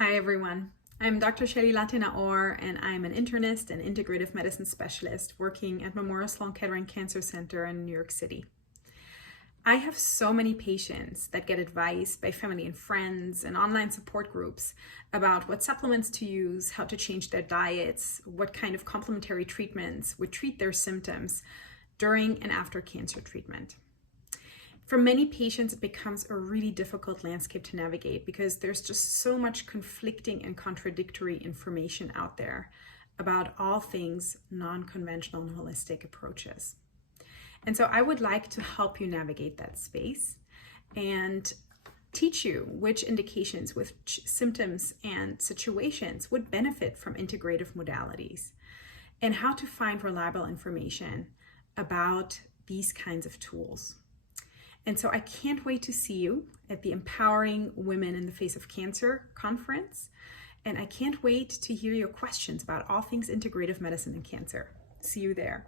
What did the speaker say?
Hi everyone, I'm Dr. Shelly Latina-Orr and I'm an internist and integrative medicine specialist working at Memorial Sloan Kettering Cancer Center in New York City. I have so many patients that get advice by family and friends and online support groups about what supplements to use, how to change their diets, what kind of complementary treatments would treat their symptoms during and after cancer treatment. For many patients, it becomes a really difficult landscape to navigate because there's just so much conflicting and contradictory information out there about all things non-conventional and holistic approaches. And so I would like to help you navigate that space and teach you which indications, which symptoms and situations would benefit from integrative modalities and how to find reliable information about these kinds of tools. And so I can't wait to see you at the Empowering Women in the Face of Cancer conference. And I can't wait to hear your questions about all things integrative medicine and cancer. See you there.